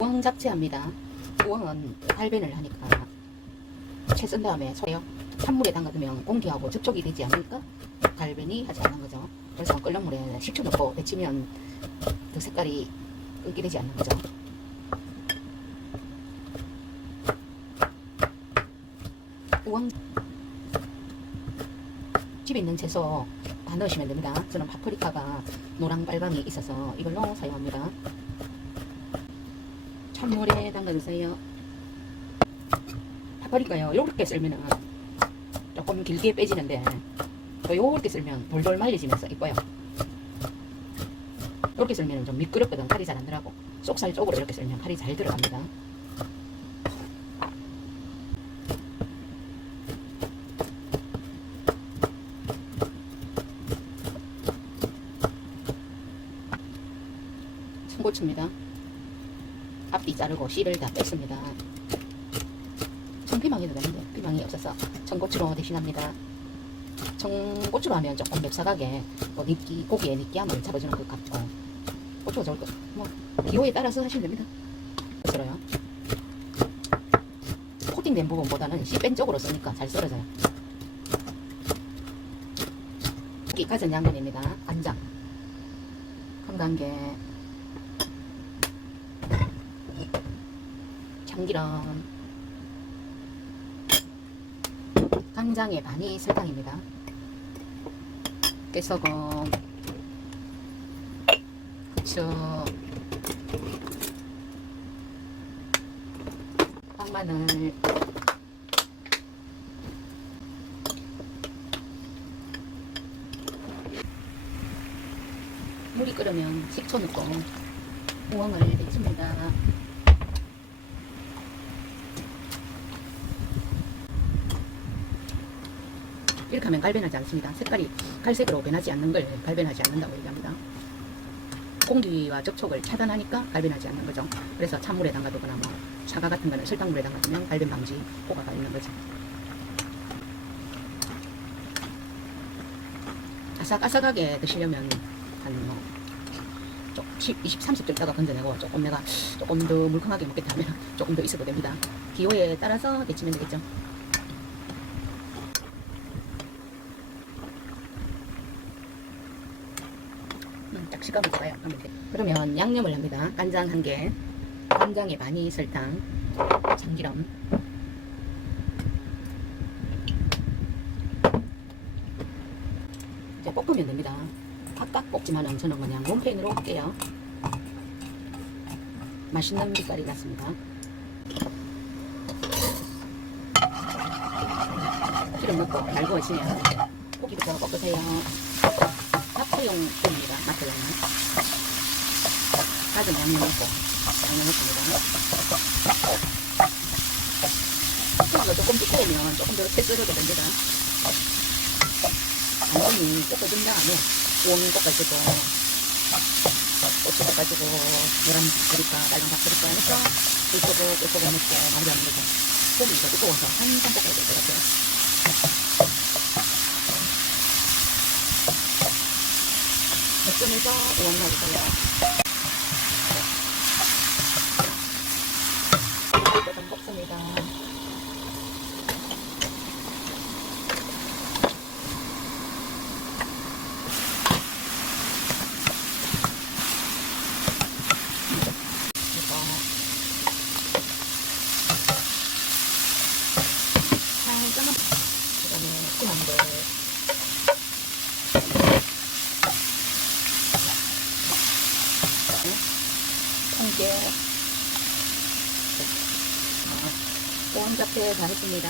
우엉 잡채합니다. 우엉은 갈변을 하니까 채 쓴 다음에 소요 찬물에 담가두면 공기하고 접촉이 되지 않으니까 갈변이 하지 않는 거죠. 그래서 끓는 물에 식초 넣고 데치면 그 색깔이 끓게 되지 않는 거죠. 우엉 집에 있는 채소 다 넣으시면 됩니다. 저는 파프리카가 노랑 빨강이 있어서 이걸로 사용합니다. 찬물에 담가주세요. 파프리카요 요렇게 썰면은 조금 길게 빼지는데 또 요렇게 썰면 돌돌 말려지면서 이뻐요. 요렇게 썰면 좀 미끄럽거든. 칼이 잘 안 들어가고 속살 쪽으로 이렇게 썰면 칼이 잘 들어갑니다. 청고추입니다. 앞뒤 자르고 씨를 다 뺐습니다. 청피망이도 되는데 피망이 없어서 청고추로 대신합니다. 청고추로 하면 조금 맵사하게 고기의 느끼함을 잡아주는 것 같고 고추가 좋을 것 뭐 기호에 따라서 하시면 됩니다. 썰어요. 코팅된 부분보다는 씨 뺀 쪽으로 쓰니까 잘 썰어져요. 고기 가진 양념입니다. 간장, 건강게, 참기름, 간장의 반이 설탕입니다. 깨소금, 후추, 빵마늘, 물이 끓으면 식초 넣고 우엉을 데칩니다. 이렇게 하면 갈변하지 않습니다. 색깔이 갈색으로 변하지 않는 걸 갈변하지 않는다고 얘기합니다. 공기와 접촉을 차단하니까 갈변하지 않는 거죠. 그래서 찬물에 담가두거나 뭐 사과 같은 거는 설탕물에 담가두면 갈변 방지 효과가 있는 거죠. 아삭아삭하게 드시려면 한 뭐 20, 30줄 따가 건져내고 조금 더 물컹하게 먹겠다 하면 조금 더 있어도 됩니다. 기호에 따라서 데치면 되겠죠. 딱 식감이 좋아요. 그러면 양념을 합니다. 간장 1개, 간장의 반이 설탕, 참기름, 이제 볶으면 됩니다. 팍팍 볶지만 저는 그냥 몬팬으로 할게요. 맛있는 빛깔이 났습니다. 기름 넣고 잘 구워지면 고기부터 볶으세요. 마트용 꿀입니다. 마트용 작은 양념 넣고 양념 넣습니다. 고기가 조금 두꺼우면 조금 더 채 썰어도 됩니다. 완전히 볶아준 다음에 우엉 볶아주고 고추 볶아주고 노란 파프리카, 빨간 파프리카 해서 꿀꺽꿀꺽 넣고 마무리하는 거죠. 고기가 두꺼워서 한참 볶아야 될 것 같아요. 볶으면서 우엉 넣어주세요. 조금 볶습니다. 살짝만 그다음에 진한데 통깨 우엉 잡채 다 했습니다.